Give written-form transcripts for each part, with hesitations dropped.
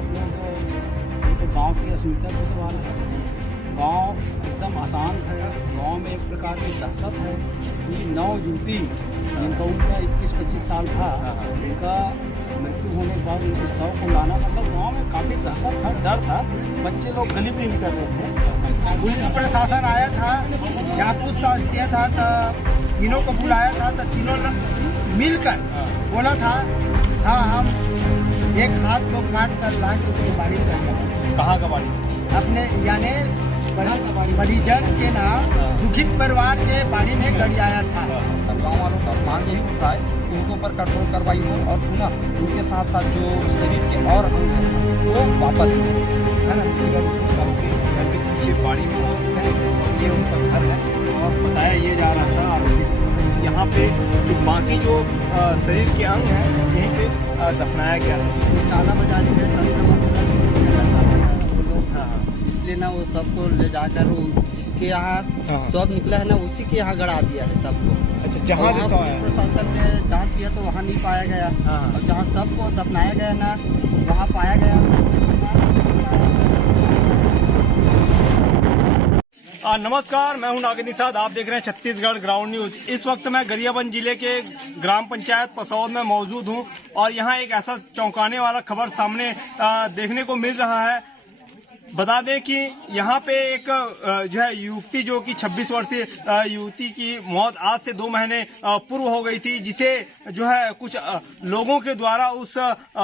आप लोग ये तो गांव की अस्मिता का सवाल है। गांव एकदम अशांत है। गांव में एक प्रकार की दहशत है कि नव युवती जिनका उनका 21-25 साल था, उनका मृत्यु होने के बाद उनके शव को लाना, मतलब गांव में काफ़ी दहशत था, डर था। बच्चे लोग गली पे निकल रहे थे। पुलिस प्रशासन आया था, यहाँ पूछताछ किया था, तो तीनों को बुलाया था, तो तीनों मिलकर बोला था हाँ हम एक हाथ को काट कर लाश उसकी बाड़ी कर। कहाँ का बाड़ी? अपने यानी परिजन के नाम दुखित परिवार के बाड़ी में गड़ी आया था। गाँव वालों का मांग यही उठा है कि उनके ऊपर कंट्रोल कार्रवाई हो और पुनः उनके साथ साथ जो शरीर के और अंग हैं वो वापस है ना, घर के पीछे बाड़ी में ये उनका घर है और बताया ये जा रहा था यहाँ पे जो बाकी जो शरीर के अंग हैं यहीं पे दफनाया गया था। ये ताला बजाने में इसलिए ना वो सबको ले जाकर जिसके यहाँ सब निकला है ना उसी के यहाँ गड़ा दिया है सबको। अच्छा, जहाँ से पुलिस प्रशासन ने जांच किया तो वहाँ नहीं पाया गया और जहाँ सबको दफनाया गया ना वहाँ पाया गया। नमस्कार, मैं हूं नागिन निषाद। आप देख रहे हैं छत्तीसगढ़ ग्राउंड न्यूज। इस वक्त मैं गरियाबंद जिले के ग्राम पंचायत पसौद में मौजूद हूं और यहां एक ऐसा चौंकाने वाला खबर सामने देखने को मिल रहा है। बता दें कि यहाँ पे एक जो है युवती, जो कि 26 वर्षीय युवती की मौत आज से 2 महीने पूर्व हो गई थी, जिसे जो है कुछ लोगों के द्वारा उस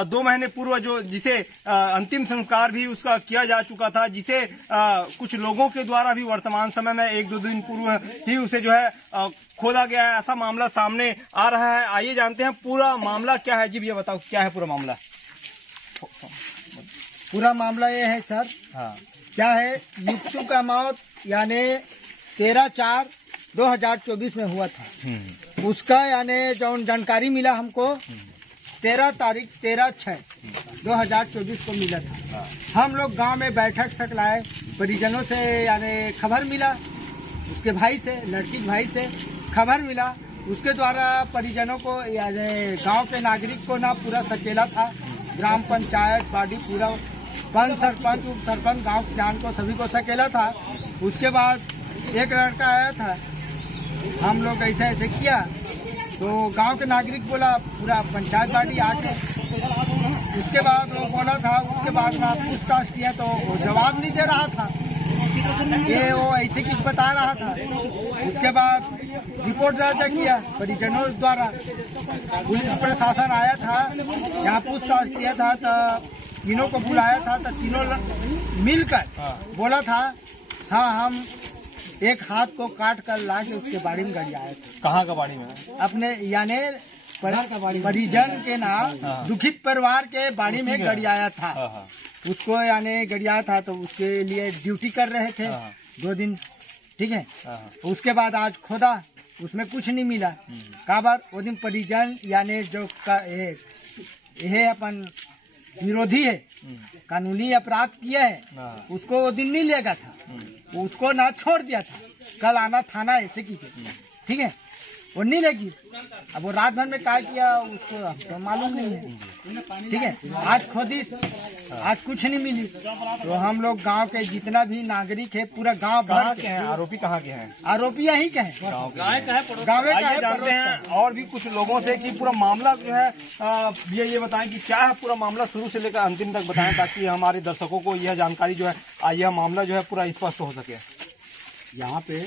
2 महीने पूर्व जिसे अंतिम संस्कार भी उसका किया जा चुका था, जिसे कुछ लोगों के द्वारा भी वर्तमान समय में 1-2 दिन पूर्व ही उसे जो है खोदा गया है। ऐसा मामला सामने आ रहा है। आइए जानते हैं पूरा मामला क्या है। जी भैया बताओ क्या है पूरा मामला? पूरा मामला ये है सर, क्या है, युवती का मौत यानी 13/4/2024 में हुआ था। उसका यानी जो जानकारी मिला हमको 13/6/2024 को मिला था। हम लोग गांव में बैठक सकलाए, परिजनों से यानी खबर मिला, उसके भाई से, लड़की के भाई से खबर मिला, उसके द्वारा परिजनों को यानी गांव के नागरिक को ना पूरा सकेला था। ग्राम पंचायत बाड़ी पूरा पंच, सरपंच, उप सरपंच, गाँव के सियान को सभी को सकेला था। उसके बाद एक लड़का आया था, हम लोग ऐसे ऐसे किया तो गांव के नागरिक बोला पूरा पंचायत बाड़ी आके। उसके बाद वो बोला था, उसके बाद में पूछताछ किया तो वो जवाब नहीं दे रहा था, ये वो ऐसे कुछ बता रहा था। उसके बाद रिपोर्ट दर्ज किया परिजनों द्वारा, पुलिस प्रशासन आया था, यहाँ पूछताछ किया था, तो तीनों को बुलाया था, तो तीनों मिलकर बोला था हाँ हम एक हाथ को काट कर लाश उसके बाड़ी में गड़ी आए थे। कहाँ का बाड़ी में? अपने यानी परिजन के नाम दुखित परिवार के बाड़ी में गड़ी आया था। उसको यानी गड़ी आया था तो उसके लिए ड्यूटी कर रहे थे 2 दिन, ठीक है। उसके बाद आज खोदा, उसमें कुछ नहीं मिला। काबर वो दिन परिजन यानी जो ये अपन विरोधी है, कानूनी अपराध किया है, उसको वो दिन नहीं लेगा था, उसको ना छोड़ दिया था, कल आना थाना ऐसे की, ठीक है, वो नहीं लेगी। अब वो रात भर में क्या किया उसको हमको मालूम नहीं है, ठीक है। आज खोदी, आज कुछ नहीं मिली, तो हम लोग गांव के जितना भी नागरिक है पूरा गांव भर के हैं। आरोपी कहाँ के हैं? आरोपी यहीं के हैं, गाँव का है। जानते हैं और भी कुछ लोगों से कि पूरा मामला जो है ये बताएं कि क्या है पूरा मामला, शुरू से लेकर अंतिम तक बताएं, ताकि हमारे दर्शकों को यह जानकारी जो है, यह मामला जो है पूरा स्पष्ट हो सके। यहाँ पे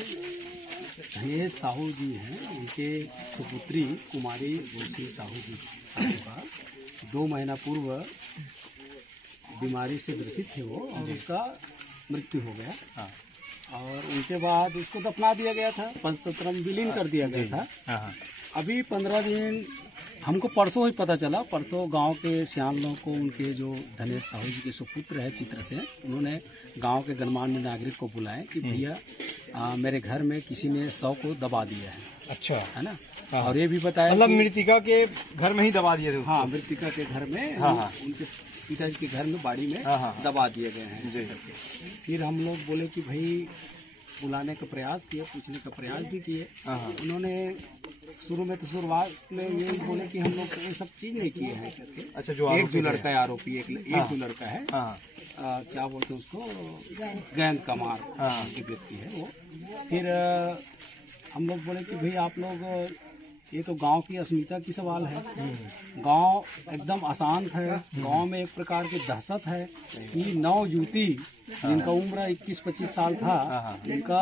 धनेश साहू जी हैं, उनके सुपुत्री कुमारी गोसी साहू जी साहू का 2 महीना पूर्व बीमारी से ग्रसित थे वो, और उसका मृत्यु हो गया। और उनके बाद उसको दफना दिया गया था, पंचतंत्र में विलीन कर दिया गया था। अभी 15 दिन हमको परसों ही पता चला, परसों गांव के सियान लोगों को उनके जो धनेश साहू जी के सुपुत्र है चित्र से, उन्होंने गांव के गणमान्य नागरिक को बुलाया कि भैया मेरे घर में किसी ने शव को दबा दिया है। अच्छा, है ना। और ये भी बताया मतलब मृतिका के घर में ही दबा दिए थे? हाँ, मृतिका के घर में, उनके पिताजी के घर में बाड़ी में दबा दिए गए हैं ऐसे करके। फिर हम लोग बोले कि भाई बुलाने का प्रयास किए, पूछने का प्रयास भी किए। हाँ। उन्होंने शुरू में तो शुरुआत में ये बोले कि हम लोग ये सब चीज नहीं किए हैं करके। अच्छा, जो एक आरोपी जो थे। लड़का है आरोपी, एक जो लड़का है, हाँ क्या बोलते हैं उसको, गेंद कमार हाँ। के व्यक्ति है वो। फिर हम लोग बोले कि भाई आप लोग, ये तो गांव की अस्मिता की सवाल है। गांव एकदम अशांत है, गांव में एक प्रकार की दहशत है कि 9 युवती जिनका उम्र 21-25 साल था, उनका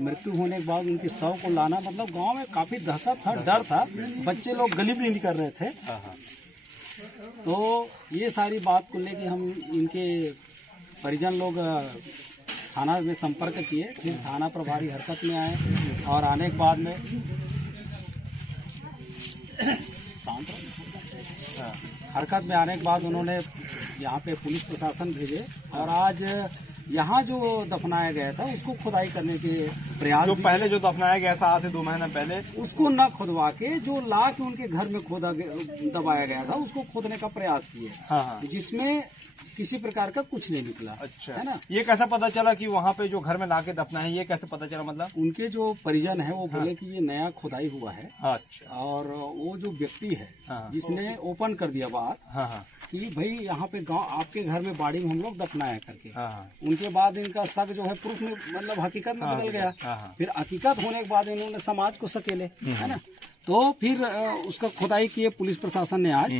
मृत्यु होने के बाद उनके शव को लाना, मतलब गांव में काफी दहशत था, डर था, बच्चे लोग गली भी नहीं कर रहे थे। तो ये सारी बात को लेके हम इनके परिजन लोग थाना में संपर्क किए। फिर थाना प्रभारी हरकत में आए और आने के बाद में शांत हरकत में आने के बाद उन्होंने यहाँ पे पुलिस प्रशासन भेजे और आज यहाँ जो दफनाया गया था उसको खुदाई करने के प्रयास जो भी- पहले जो दफनाया गया था आज से 2 महीना पहले, उसको न खुदवा के जो ला के उनके घर में दबाया गया था उसको खोदने का प्रयास किए, हाँ। जिसमें किसी प्रकार का कुछ नहीं निकला। अच्छा, है ना। ये कैसे पता चला कि वहाँ पे जो घर में लाके दफना है, ये कैसे पता चला मतलब? उनके जो परिजन है वो बोले कि ये नया खुदाई हुआ है अच्छा, और वो जो व्यक्ति है हाँ। जिसने ओपन कर दिया बात हाँ हाँ कि भाई यहाँ पे गांव आपके घर में बाड़ी में हम लोग दफनाया करके, हाँ उनके बाद इनका शक जो है प्रूफ में मतलब हकीकत में बदल गया। हाँ। फिर हकीकत होने के बाद इन्होंने समाज को सकेले, है ना। तो फिर उसका खुदाई किए पुलिस प्रशासन ने आज।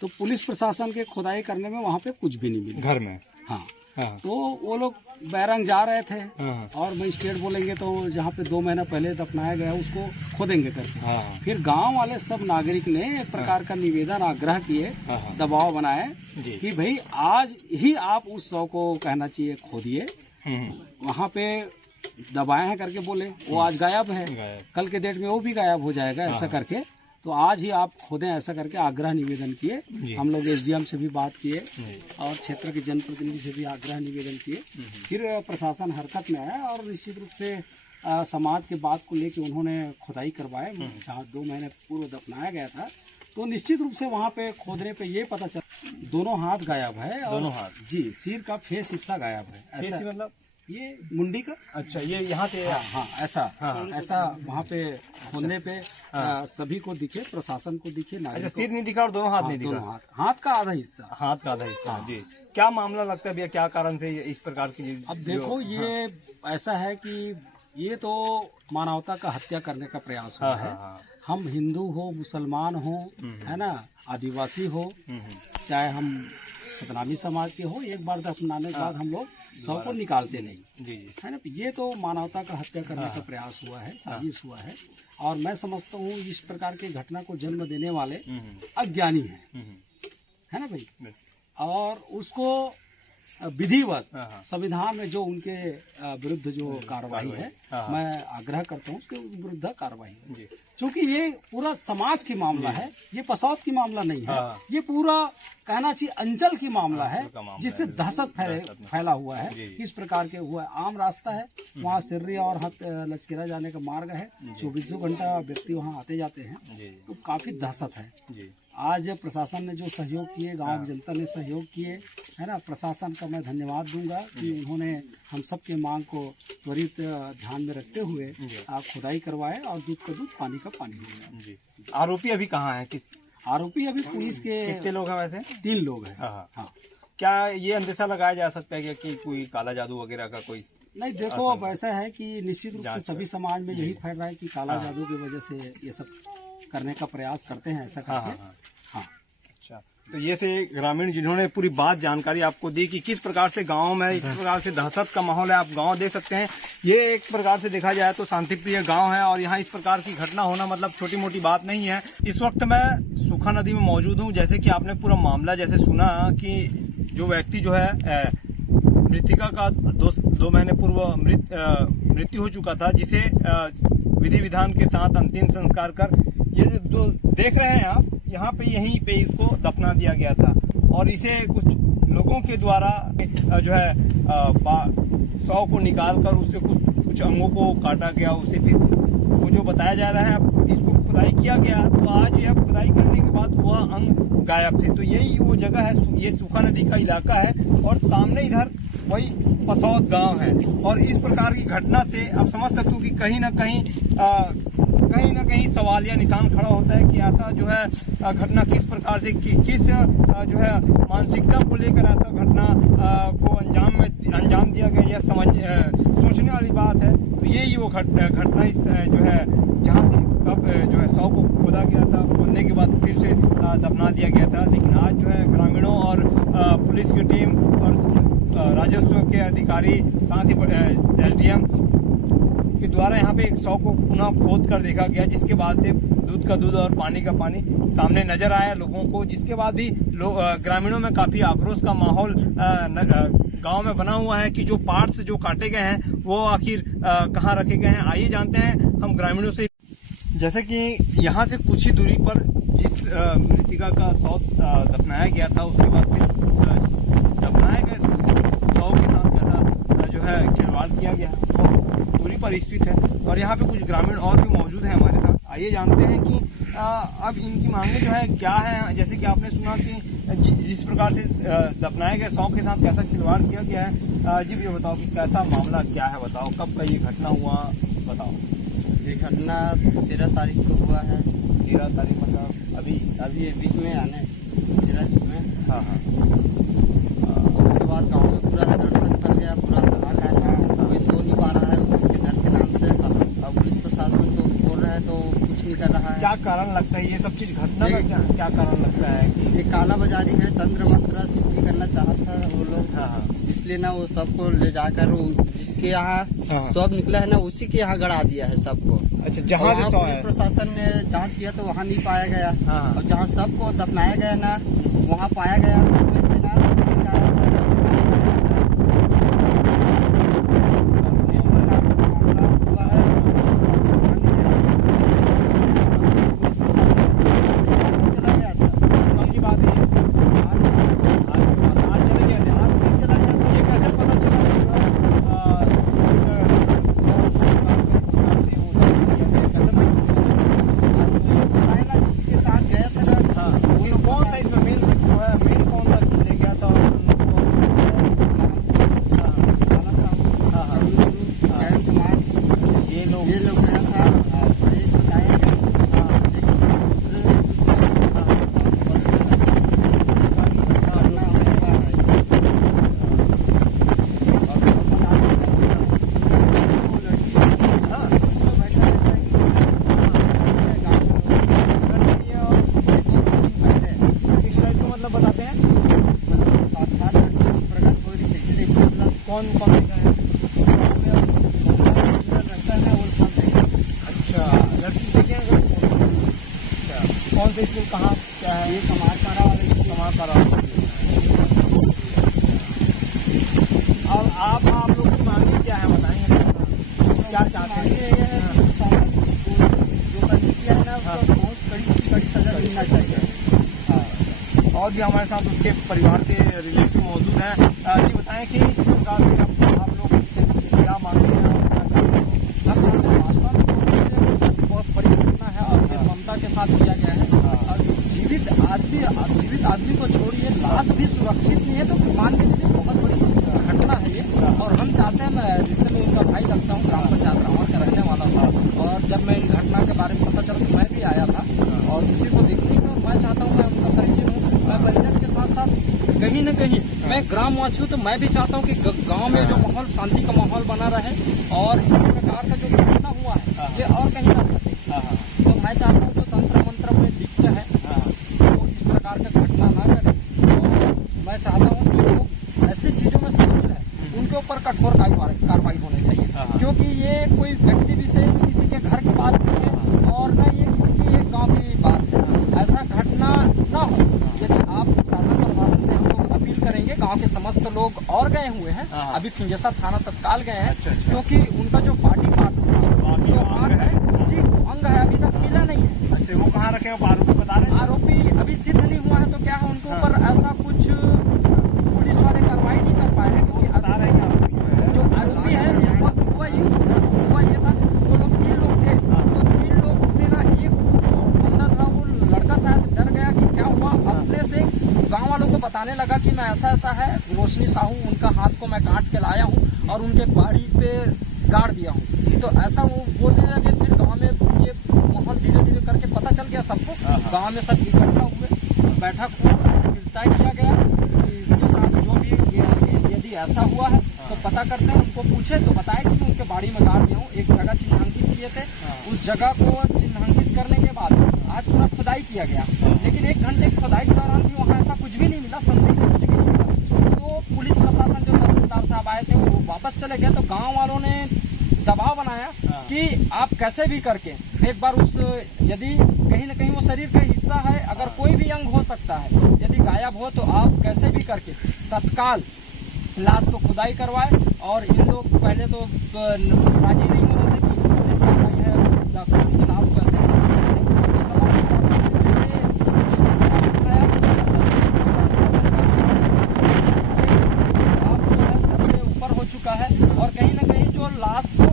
तो पुलिस प्रशासन के खुदाई करने में वहाँ पे कुछ भी नहीं मिला घर में। हाँ। हाँ तो वो लोग बैरंग जा रहे थे हाँ और मजिस्ट्रेट बोलेंगे तो जहाँ पे 2 महीना पहले दफनाया गया उसको खोदेंगे करके। हाँ फिर गांव वाले सब नागरिक ने एक प्रकार का निवेदन आग्रह किए, हाँ। दबाव बनाए जी। कि भाई आज ही आप उस शव को कहना चाहिए खोदिए, वहाँ पे दबाए हैं करके बोले। वो आज गायब है, गायब। कल के डेट में वो भी गायब हो जाएगा, ऐसा करके। तो आज ही आप खोदें ऐसा करके आग्रह निवेदन जी। किए। हम लोग एसडीएम से भी बात किए जी। और क्षेत्र के जनप्रतिनिधि से भी आग्रह निवेदन किए। फिर प्रशासन हरकत में आया और निश्चित रूप से समाज के बात को लेकर उन्होंने खुदाई करवाए। जहाँ 2 महीने पूर्व दफनाया गया था तो निश्चित रूप से वहाँ पे खोदने पे ये पता चला दोनों हाथ गायब है और दोनों हाथ? जी, सिर का फेस हिस्सा गायब है। ऐसा कैसी मतलब? ये मुंडी का, अच्छा, ये यहाँ से हाँ ऐसा हाँ। ऐसा वहाँ पे खोदने पे सभी को दिखे, प्रशासन को दिखे, अच्छा, नागरिक सिर नहीं दिखा और दोनों हाथ को। नहीं दोनों दिखा? हाथ का आधा हिस्सा। हाथ का आधा हिस्सा। हाँ। जी, क्या मामला लगता है भैया, क्या कारण से इस प्रकार की? अब देखो ये ऐसा है कि ये तो मानवता का हत्या करने का प्रयास हुआ है। हम हिंदू हो, मुसलमान हो, है ना, आदिवासी हो, चाहे हम सतनामी समाज के हो, एक बार दफनाने के बाद हम लोग शव को निकालते नहीं, जी है ना। ये तो मानवता का हत्या करने का प्रयास हुआ है, साजिश हुआ है। और मैं समझता हूँ इस प्रकार की घटना को जन्म देने वाले अज्ञानी हैं, है ना भाई। और उसको विधिवत संविधान में जो उनके विरुद्ध जो कार्रवाई है, मैं आग्रह करता हूँ उसके विरुद्ध कार्रवाई हो। क्योंकि ये पूरा समाज की मामला है, ये पसौद की मामला नहीं है। ये पूरा कहना चाहिए अंचल की मामला है, जिससे दहशत फैला हुआ है। किस प्रकार के हुआ है, आम रास्ता है, वहाँ सिर्री और लचकेरा जाने का मार्ग है, 24 घंटा व्यक्ति वहाँ आते जाते हैं, तो काफी दहशत है। आज प्रशासन ने जो सहयोग किए, गांव की जनता ने सहयोग किए, है ना, प्रशासन का मैं धन्यवाद दूंगा कि उन्होंने हम सबके मांग को त्वरित ध्यान में रखते हुए खुदाई करवाए और दूध का दूध, पानी का पानी हो गया। आरोपी अभी कहाँ है? किस आरोपी अभी पुलिस के कितने लोग हैं वैसे? 3 लोग हैं। हाँ। हाँ। क्या ये अंदेशा लगाया जा सकता है कि कोई काला जादू वगैरह का कोई? नहीं, देखो अब ऐसा है कि निश्चित रूप से सभी समाज में यही फैल रहा है कि काला जादू की वजह से ये सब करने का प्रयास करते हैं, ऐसा करके। हाँ। अच्छा, तो ये थे ग्रामीण जिन्होंने पूरी बात जानकारी आपको दी कि किस प्रकार से गांव में इस प्रकार से दहशत का माहौल है। आप गांव देख सकते हैं, ये एक प्रकार से देखा जाए तो शांतिप्रिय गांव है और यहाँ इस प्रकार की घटना होना मतलब छोटी मोटी बात नहीं है। इस वक्त मैं सूखा नदी में मौजूद हूँ। जैसे कि आपने पूरा मामला जैसे सुना कि जो व्यक्ति जो है मृतिका का 2 महीने पूर्व मृत्यु हो चुका था, जिसे विधि विधान के साथ अंतिम संस्कार कर ये जो देख रहे हैं आप, यहाँ पे यहीं पे इसको दफना दिया गया था और इसे कुछ लोगों के द्वारा जो है शव को निकाल कर उससे कुछ अंगों को काटा गया। उसे फिर वो जो बताया जा रहा है अब इसको खुदाई किया गया, तो आज यह खुदाई करने के बाद वह अंग गायब थे। तो यही वो जगह है, ये सूखा नदी का इलाका है और सामने इधर वही पसौद गांव है। और इस प्रकार की घटना से आप समझ सकते हो कि कहीं ना कहीं सवालिया निशान खड़ा होता है कि ऐसा जो है घटना किस प्रकार से किस जो है मानसिकता को लेकर ऐसा घटना को अंजाम दिया गया, यह सोचने वाली बात है। तो यही वो घटना इस जो है जहाँ से कब जो है 100 को खोदा गया था, खोदने के बाद फिर से दफना दिया गया था। लेकिन आज जो है ग्रामीणों और पुलिस की टीम और राजस्व के अधिकारी साथ ही SDM के द्वारा यहाँ पे 100 को पुनः खोद कर देखा गया, जिसके बाद से दूध का दूध और पानी का पानी सामने नजर आया लोगों को, जिसके बाद भी ग्रामीणों में काफी आक्रोश का माहौल गांव में बना हुआ है कि जो पार्ट्स जो काटे गए हैं वो आखिर कहाँ रखे गए हैं। आइए जानते हैं हम ग्रामीणों से। जैसे कि यहाँ से कुछ ही दूरी पर जिस मृतिका का शव दफनाया गया था, उसके बाद फिर दफनाए गए शव के साथ कैसा जो है खिलवाड़ किया गया, बहुत दूरी पर स्थित है। और यहाँ पे कुछ ग्रामीण और भी मौजूद हैं हमारे साथ। आइए जानते हैं कि अब इनकी मांगे जो है क्या है। जैसे कि आपने सुना कि जिस प्रकार से दफनाए गए शव के साथ कैसा खिलवाड़ किया गया है, जी ये बताओ कि कैसा मामला क्या है, बताओ कब का ये घटना हुआ, बताओ। ये घटना 13 तारीख को हुआ है। 13 तारीख मतलब अभी बीच में आने 13 में। हाँ हाँ। उसके बाद गांव में पूरा दर्शक फैल गया, पूरा हाहाकार है, कोई सो नहीं पा रहा है उसके डर के नाम से। और पुलिस प्रशासन तो बोल रहा है तो कुछ नहीं कर रहा है। क्या कारण लगता है ये सब चीज घटना का क्या कारण लगता है कि ये काला बाजारी है, तंत्र मंत्र सिद्धि करना चाहता है वो लोग। हाँ हाँ। इसलिए ना वो सबको ले जाकर जिसके यहाँ सब निकला है ना उसी के यहाँ गड़ा दिया है सबको। अच्छा, जहाँ से पुलिस प्रशासन ने जांच किया तो वहाँ नहीं पाया गया। हाँ। और जहाँ सबको दफनाया गया ना वहाँ पाया गया। उसमें से ना इस प्रकार का मामला हुआ है। चला गया था की बात है, आज चले गए थे। चला गया था। ये कैसे पता चला बताया ना जिसके साथ गया था ना। हाँ, वो कौन था इसमें मेन कौन था कि ले गया था और लाला साहब, हाँ, हाँ। गैर कुमार, ये लोग ये लोग गया था। और ये बताया गया मतलब बताते हैं साक्षात प्रकट हो रही है। कौन कौन देखा है। लगता है वो सब अच्छा, लड़की देखे हैं अच्छा, कौन से स्कूल कहाँ क्या है। ये कमार पारा वाले कमाल करा। और आप लोग की मांगे क्या है बताएंगे, क्या चाहते हैं। जो करनी किया है ना उसको बहुत कड़ी सजा मिलना चाहिए। और भी हमारे साथ उसके परिवार के रिलेटिव मौजूद हैं। जी बताएं कि इस प्रकार से आप लोग क्या मांगते हैं। बहुत बड़ी घटना है और ये ममता के साथ किया गया है। और जीवित आदमी को छोड़िए, लाश भी सुरक्षित नहीं है तो मान के चलिए बहुत बड़ी घटना है ये। और हम चाहते हैं, मैं जिससे मैं उनका भाई लगता हूँ, ग्राम पंचायत रावण का रहने वाला था। और जब मैं इन घटना के बारे में पता चला तो मैं भी आया था और उसी को देखने को मैं चाहता हूँ, मैं उनका परिचय हूँ। मैं परिजन के साथ साथ कहीं न कहीं मैं ग्रामवासी हूँ तो मैं भी चाहता हूँ कि गांव में जो माहौल, शांति का माहौल बना रहे और इस प्रकार का जो घटना हुआ है ये और कहीं ना घटे। तो मैं चाहता हूँ जो तंत्र मंत्र में लिप्त है वो इस प्रकार का घटना ना करे। और मैं चाहता हूँ जो लोग ऐसी चीजों में शामिल है उनके ऊपर कठोर कार्रवाई होनी चाहिए, क्योंकि ये कोई व्यक्ति विशेष किसी के घर की बात नहीं है और न ये किसी के एक गाँव की बात है। ऐसा घटना न हो। यदि आप शासन प्रशासन से हम लोग अपील करेंगे, गांव के समस्त लोग और गए हुए हैं, अभी खिंजेसा थाना तत्काल गए हैं। अच्छा। क्योंकि उनका जो बॉडी पार्ट जो अंग है जी, अंग है अभी तक मिला नहीं है। अच्छा, वो कहाँ रखे हैं आरोपी बता रहे हैं। आरोपी अभी सिद्ध नहीं हुआ है तो क्या है उनके ऊपर ऐसा कुछ पुलिस वाले कार्रवाई नहीं कर पाए हैं, क्योंकि बता रहे हैं कि जो आरोपी है वो ये था, वो लोग 3 लोग थे। तो 3 लोग में ना एक अंदर ना वो लड़का शायद डर गया कि क्या हुआ, अपने से गांव वालों को बताने लगा कि मैं ऐसा ऐसा है, रोशनी साहू उनका हाथ को मैं काट के लाया हूँ और उनके बाड़ी पे गाड़ दिया हूँ। तो ऐसा वो बोलने लगे। फिर गांव में ये माहौल धीरे धीरे करके पता चल गया सबको, गांव में सब इकट्ठा हुए, बैठक हुआ, तय किया गया कि इसके साथ जो भी यदि ऐसा हुआ है तो पता करते हैं। उनको पूछे तो बताया कि उनके बाड़ी में गाड़ दिया हूँ। एक जगह चिन्हांकित किए थे, उस जगह को चिन्हांकित करने के बाद आज पूरा खुदाई किया गया, लेकिन 1 घंटे की खुदाई के दौरान भी वहाँ ऐसा कुछ भी नहीं मिला, संदिग्ध कुछ भी नहीं मिला। तो पुलिस प्रशासन जो तहसीलदार साहब आए थे वो वापस चले गए। तो गाँव वालों ने दबाव बनाया कि आप कैसे भी करके एक बार उस, यदि कहीं न कहीं वो शरीर का हिस्सा है, अगर कोई भी अंग हो सकता है, यदि गायब हो तो आप कैसे भी करके तत्काल लाश को खुदाई करवाए। और इन लोग पहले तो राजी नहीं हो रहे थे कि पुलिस कार्रवाई है, डॉक्टर की लाश को ऐसे ऊपर हो चुका है। और कहीं न कहीं जो लाश को,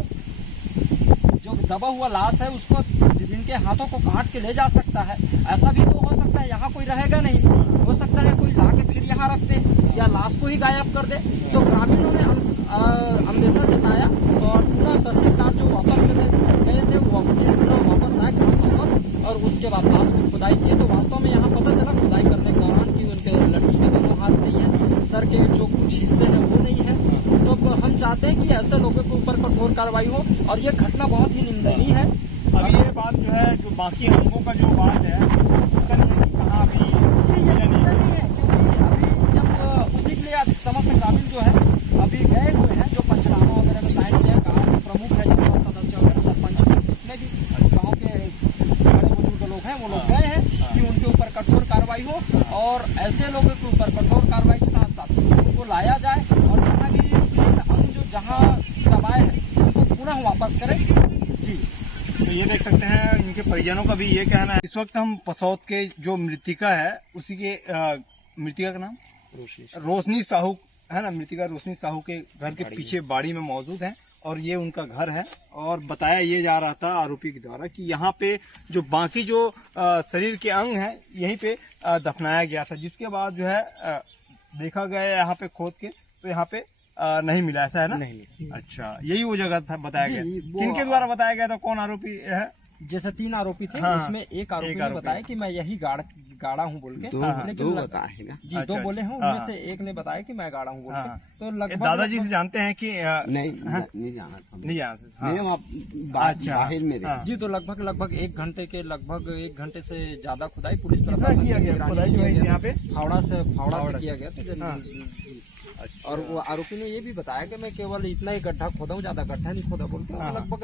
जो दबा हुआ लाश है, उसको जिनके हाथों को काट के ले जा सकता है, ऐसा भी तो हो सकता है यहाँ कोई रहेगा नहीं, हो सकता है कोई ला के फिर यहाँ रख दे या लाश को ही गायब कर दे। तो ग्रामीणों ने अंदेशा जताया और पूरा तहसीलदार जो वापस चले गए थे वो वापस आए ग्राम और उसके बाद लाश को खुदाई किए। तो वास्तव में यहाँ पता चला खुदाई करने के दौरान कि उनके लड़की के दोनों हाथ नहीं है, सर के जो कुछ हिस्से हैं वो नहीं है। तो हम चाहते हैं कि ऐसे लोगों के ऊपर कठोर कार्रवाई हो और ये घटना बहुत ही निंदनीय है। अभी ये बात जो है, जो बाकी अंगों का जो बात है, पता नहीं है कि कहाँ अभी ये नहीं है, क्योंकि अभी जब उसी के लिए आज समस्त ग्रामीण जो है अभी गए हुए हैं, जो पंचनामा वगैरह में साइन किया, गाँव के प्रमुख है, जो सदस्य वगैरह सरपंच जितने भी गाँव के बड़े बुजुर्ग लोग हैं वो लोग गए हैं कि उनके ऊपर कठोर कार्रवाई हो और ऐसे लोगों के ऊपर कठोर कार्रवाई के साथ साथ उनको लाया जाए और जहाँ भी अंग जो जहाँ दबाए हैं उनको पुनः वापस करें। जी, तो ये देख सकते हैं इनके परिजनों का भी ये कहना है। इस वक्त हम पसौद के जो मृतिका है उसी के मृतिका का नाम रोशनी साहू है ना, मृतिका रोशनी साहू के घर के पीछे बाड़ी में मौजूद है और ये उनका घर है। और बताया ये जा रहा था आरोपी के द्वारा कि यहाँ पे जो बाकी जो शरीर के अंग हैं यहीं पे दफनाया गया था, जिसके बाद जो है देखा गया यहाँ पे खोद के तो यहाँ पे नहीं मिला, ऐसा है ना? नहीं। अच्छा, यही वो जगह था बताया गया। किनके द्वारा बताया गया था, कौन आरोपी है? जैसे 3 आरोपी थे, हाँ, उसमें एक आरोपी ने बताया कि मैं यही गाड़ा हूँ बोल के, लेकिन बताया ना जी, 2 बोले हैं, उनमें से एक ने बताया कि मैं गाड़ा हूँ बोल के। तो लगभग दादाजी से जानते हैं कि नहीं जाना अच्छा जी। तो लगभग 1 घंटे से ज्यादा खुदाई पुलिस प्रशासन किया गया यहाँ पे फावड़ा से किया गया। तो और वो आरोपी ने ये भी बताया कि मैं केवल इतना ही गड्ढा खोदा हूँ, ज्यादा गड्ढा नहीं खोदा बोलते।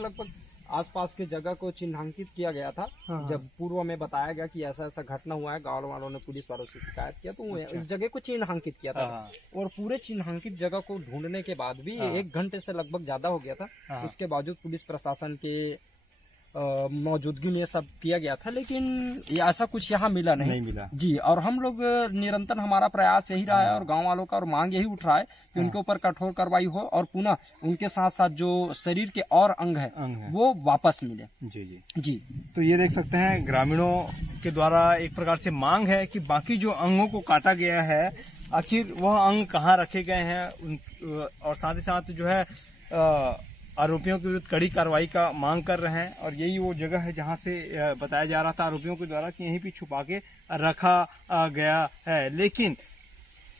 लगभग आसपास के जगह को चिन्हांकित किया गया था। जब पूर्व में बताया गया कि ऐसा ऐसा घटना हुआ है, गाँव वालों ने पुलिस वालों से शिकायत किया तो इस जगह को चिन्हांकित किया था। और पूरे चिन्हांकित जगह को ढूंढने के बाद भी 1 घंटे से लगभग ज्यादा हो गया था। उसके बावजूद पुलिस प्रशासन के मौजूदगी में सब किया गया था, लेकिन ये ऐसा कुछ यहाँ मिला नहीं मिला जी। और हम लोग निरंतर हमारा प्रयास यही रहा है और गांव वालों का और मांग यही उठ रहा है कि उनके ऊपर कठोर कार्रवाई हो और पुनः उनके साथ साथ जो शरीर के और अंग है वो वापस मिले। जी। तो ये देख सकते हैं ग्रामीणों के द्वारा एक प्रकार से मांग है कि बाकी जो अंगों को काटा गया है आखिर वह अंग कहाँ रखे गए हैं, और साथ ही साथ जो है आरोपियों के विरुद्ध कड़ी कार्रवाई का मांग कर रहे हैं। और यही वो जगह है जहां से बताया जा रहा था आरोपियों के द्वारा कि यहीं पे छुपा के रखा गया है। लेकिन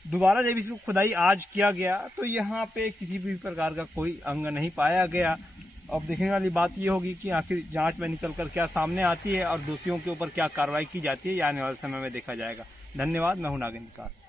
दोबारा जब इसको खुदाई आज किया गया तो यहाँ पे किसी भी प्रकार का कोई अंग नहीं पाया गया। अब देखने वाली बात ये होगी कि आखिर जांच में निकलकर क्या सामने आती है और दोषियों के ऊपर क्या कार्रवाई की जाती है, ये आने वाले समय में देखा जाएगा। धन्यवाद, मैं हूं नागेंद्र साहब।